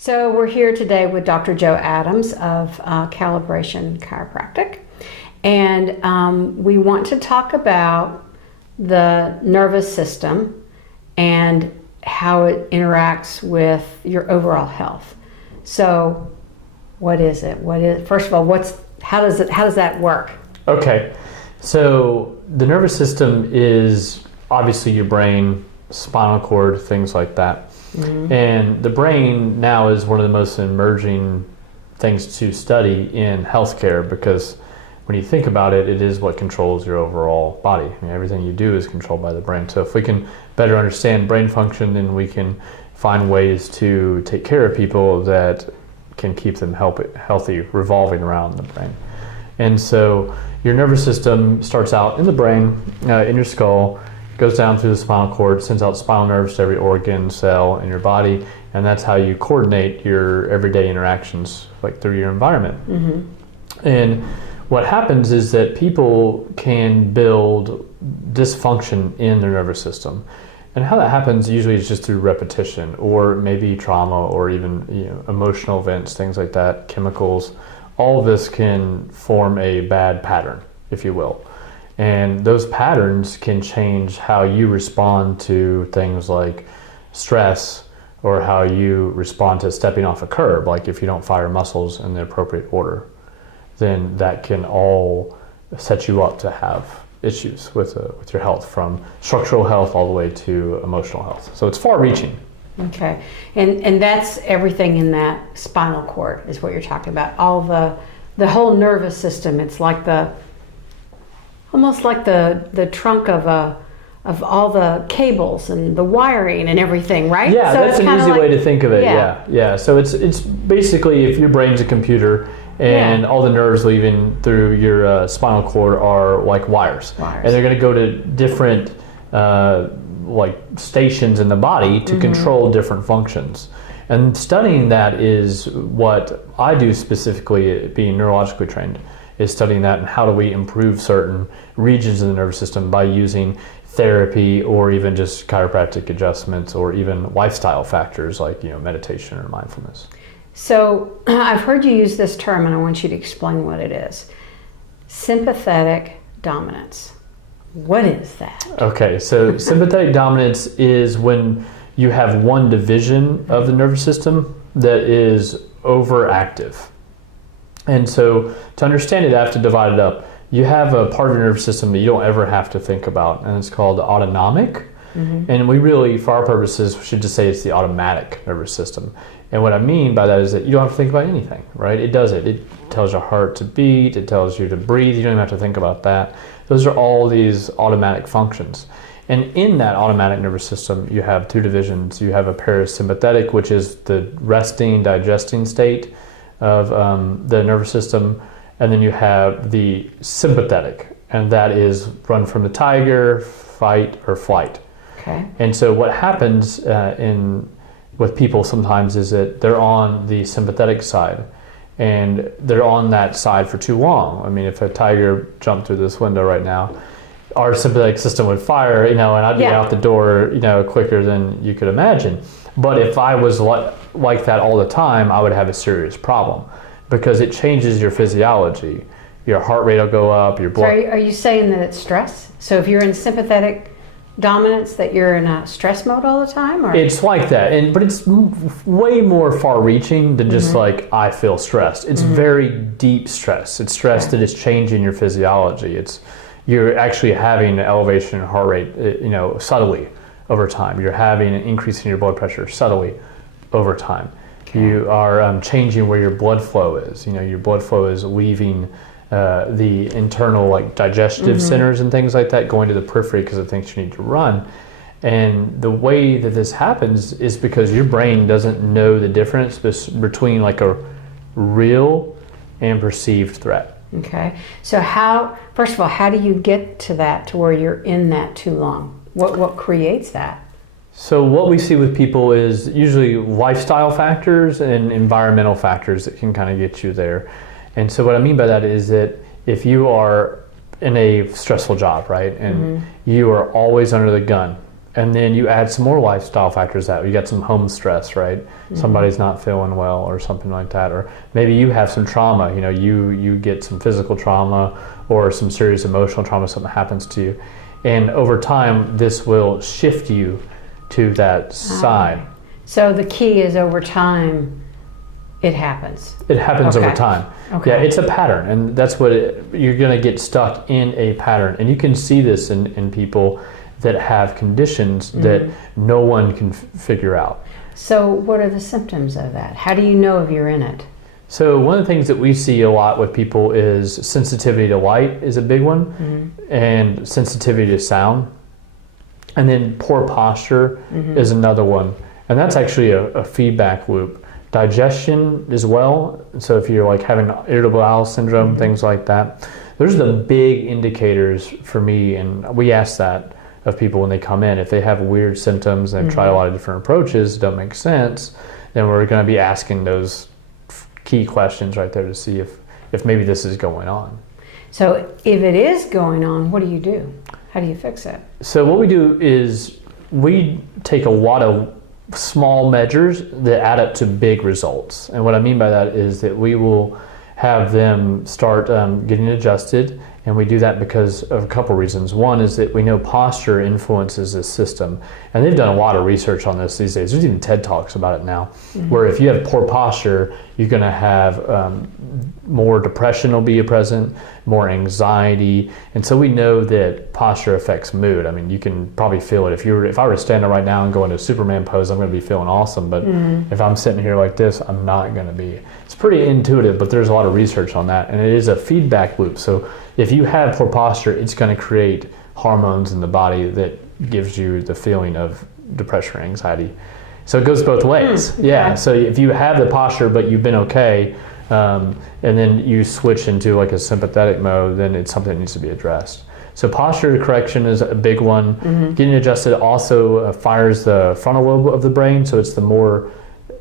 So we're here today with Dr. Joe Adams of Calibration Chiropractic, and we want to talk about the nervous system and how it interacts with your overall health. So, what is it? First of all, how does that work? Okay, so the nervous system is obviously your brain, spinal cord, things like that. Mm-hmm. And the brain now is one of the most emerging things to study in healthcare, because when you think about it, it is what controls your overall body. I mean, everything you do is controlled by the brain. So if we can better understand brain function, then we can find ways to take care of people that can keep them healthy, revolving around the brain. And so your nervous system starts out in the brain, in your skull, goes down through the spinal cord, sends out spinal nerves to every organ, cell in your body, and that's how you coordinate your everyday interactions, like through your environment. Mm-hmm. And what happens is that people can build dysfunction in their nervous system. And how that happens usually is just through repetition, or maybe trauma, or even emotional events, things like that, chemicals. All of this can form a bad pattern, if you will. And those patterns can change how you respond to things like stress, or how you respond to stepping off a curb. Like if you don't fire muscles in the appropriate order, then that can all set you up to have issues with your health, from structural health all the way to emotional health. So it's far-reaching. Okay, and that's everything in that spinal cord is what you're talking about. All the whole nervous system. It's like almost like the trunk of all the cables and the wiring and everything, right? Yeah, so that's an easy way to think of it. Yeah. So it's basically, if your brain's a computer and all the nerves leaving through your spinal cord are like wires. And they're going to go to different like stations in the body to control different functions. And studying that is what I do, specifically being neurologically trained, is studying that and how do we improve certain regions of the nervous system by using therapy, or even just chiropractic adjustments, or even lifestyle factors like meditation or mindfulness. So I've heard you use this term, and I want you to explain what it is. Sympathetic dominance. What is that? Okay, so sympathetic dominance is when you have one division of the nervous system that is overactive. And so to understand it, I have to divide it up. You have a part of your nervous system that you don't ever have to think about, and it's called autonomic. Mm-hmm. And we really, for our purposes, should just say it's the automatic nervous system. And what I mean by that is that you don't have to think about anything, right? It does it. It tells your heart to beat. It tells you to breathe. You don't even have to think about that. Those are all these automatic functions. And in that automatic nervous system, you have two divisions. You have a parasympathetic, which is the resting, digesting state of the nervous system. And then you have the sympathetic, and that is run from the tiger, fight or flight. Okay. And so what happens with people sometimes is that they're on the sympathetic side, and they're on that side for too long. I mean, if a tiger jumped through this window right now, our sympathetic system would fire, and I'd be out the door, quicker than you could imagine. But if I was like that all the time, I would have a serious problem, because it changes your physiology. Your heart rate will go up, your blood. So are you saying that it's stress? So if you're in sympathetic dominance, that you're in a stress mode all the time? Or? It's like that, but it's way more far-reaching than just like, I feel stressed. It's very deep stress. It's stress that is changing your physiology. You're actually having an elevation in heart rate, subtly over time. You're having an increase in your blood pressure subtly over time. Okay. You are changing where your blood flow is. Your blood flow is leaving the internal digestive centers and things like that, going to the periphery because it thinks you need to run. And the way that this happens is because your brain doesn't know the difference between a real and perceived threat. Okay. So first of all, how do you get to that, to where you're in that too long? What creates that? So what we see with people is usually lifestyle factors and environmental factors that can kind of get you there. And so what I mean by that is that if you are in a stressful job, right, and you are always under the gun, And then you add some more lifestyle factors out. You got some home stress, right? Somebody's not feeling well or something like that. Or maybe you have some trauma, you get some physical trauma or some serious emotional trauma, something happens to you. And over time, this will shift you to that side. So the key is over time, it happens. It happens Okay. over time. Okay. Yeah, it's a pattern, and that's what you're going to get stuck in a pattern. And you can see this in people that have conditions that no one can figure out. So what are the symptoms of that? How do you know if you're in it? So one of the things that we see a lot with people is sensitivity to light is a big one, and sensitivity to sound. And then poor posture is another one. And that's actually a feedback loop. Digestion as well. So if you're like having irritable bowel syndrome, things like that, those are the big indicators for me. And we ask that of people when they come in. If they have weird symptoms and they've tried a lot of different approaches, don't make sense, then we're going to be asking those key questions right there to see if maybe this is going on. So if it is going on, what do you do? How do you fix it? So what we do is we take a lot of small measures that add up to big results. And what I mean by that is that we will have them start getting adjusted. And we do that because of a couple reasons. One is that we know posture influences the system. And they've done a lot of research on this these days. There's even TED Talks about it now, where if you have poor posture, you're going to have more depression will be present, more anxiety. And so we know that posture affects mood. I mean, you can probably feel it. If I were to stand up right now and go into a Superman pose, I'm going to be feeling awesome. But if I'm sitting here like this, I'm not going to be. It's pretty intuitive, but there's a lot of research on that. And it is a feedback loop. So if you have poor posture, it's going to create hormones in the body that gives you the feeling of depression or anxiety. So it goes both ways. Yeah. So if you have the posture, but you've been okay, and then you switch into like a sympathetic mode, then it's something that needs to be addressed. So posture correction is a big one. Getting adjusted also fires the frontal lobe of the brain. So it's the more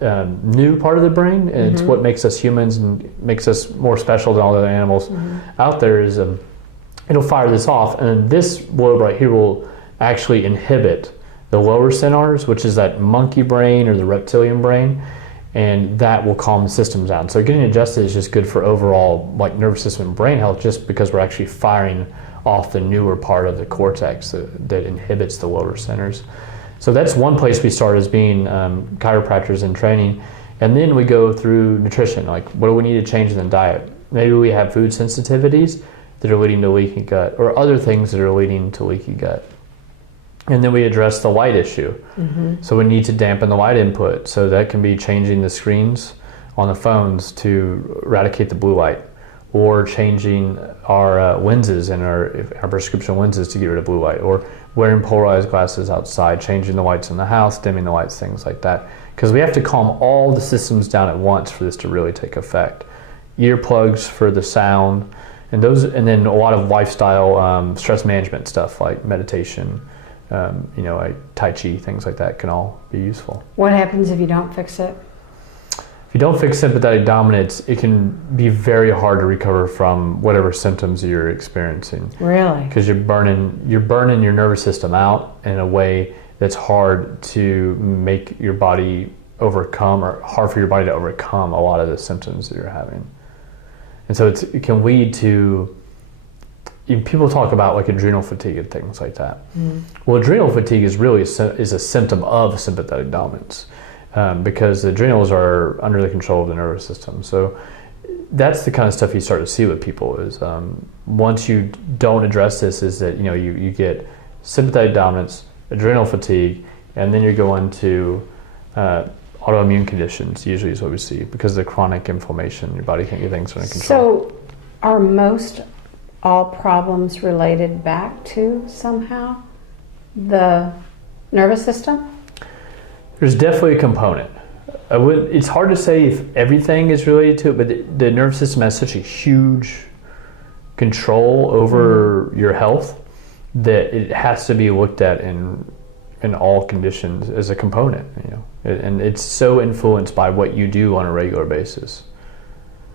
new part of the brain, and it's what makes us humans and makes us more special than all the other animals out there. Is it'll fire this off, and this lobe right here will actually inhibit the lower centers, which is that monkey brain or the reptilian brain, and that will calm the systems down. So getting adjusted is just good for overall like nervous system and brain health, just because we're actually firing off the newer part of the cortex that inhibits the lower centers. So that's one place we start as being chiropractors in training. And then we go through nutrition, like what do we need to change in the diet? Maybe we have food sensitivities that are leading to leaky gut, or other things that are leading to leaky gut. And then we address the light issue. So we need to dampen the light input. So that can be changing the screens on the phones to eradicate the blue light, or changing our lenses and our prescription lenses to get rid of blue light, or wearing polarized glasses outside, changing the lights in the house, dimming the lights, things like that. Because we have to calm all the systems down at once for this to really take effect. Earplugs for the sound, and then a lot of lifestyle stress management stuff like meditation, like Tai Chi, things like that can all be useful. What happens if you don't fix it? If you don't fix sympathetic dominance, it can be very hard to recover from whatever symptoms you're experiencing. Really? Because you're burning your nervous system out in a way that's hard to make your body overcome, or hard for your body to overcome a lot of the symptoms that you're having. And so it can lead to, people talk about like adrenal fatigue and things like that. Well, adrenal fatigue is really is a symptom of sympathetic dominance. Because the adrenals are under the control of the nervous system. So that's the kind of stuff you start to see with people is once you don't address this, is that you get sympathetic dominance, adrenal fatigue, and then you go into autoimmune conditions, usually is what we see, because of the chronic inflammation. Your body can't get things under control. So are most all problems related back to somehow the nervous system? There's definitely a component. It's hard to say if everything is related to it, but the nervous system has such a huge control over your health that it has to be looked at in all conditions as a component. And it's so influenced by what you do on a regular basis.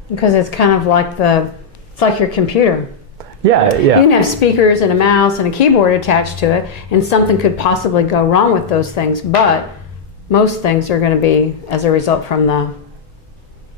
Because it's kind of like it's like your computer. Yeah, You yeah. can have speakers and a mouse and a keyboard attached to it, and something could possibly go wrong with those things, but most things are going to be as a result from the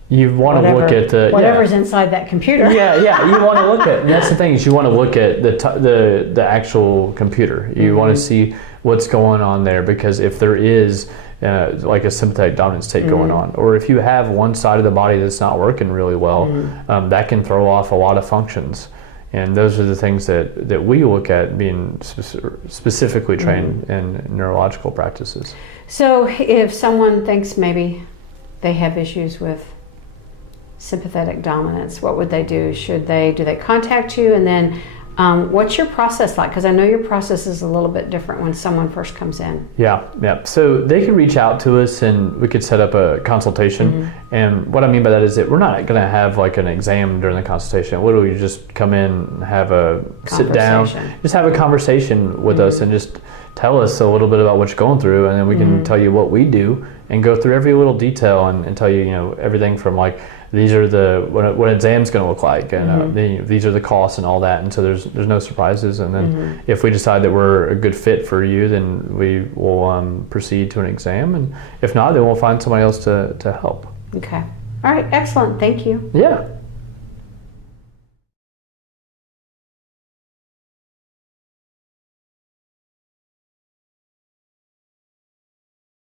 You want to look at the whatever's inside that computer. Yeah. You want to look at. And that's the thing is you want to look at the actual computer. You want to see what's going on there, because if there is like a sympathetic dominant state going on, or if you have one side of the body that's not working really well, that can throw off a lot of functions. And those are the things that we look at being specifically trained in neurological practices. So if someone thinks maybe they have issues with sympathetic dominance, what would they do? Do they contact you? And then what's your process like? Because I know your process is a little bit different when someone first comes in. Yeah. So they can reach out to us and we could set up a consultation. And what I mean by that is that we're not going to have like an exam during the consultation. Literally, you just come in, sit down, just have a conversation with us and just tell us a little bit about what you're going through, and then we can tell you what we do and go through every little detail and tell you, everything from like, these are what an exam's going to look like, and these are the costs and all that, and so there's no surprises. And then if we decide that we're a good fit for you, then we will proceed to an exam, and if not, then we'll find somebody else to help. Okay. All right. Excellent. Thank you. Yeah.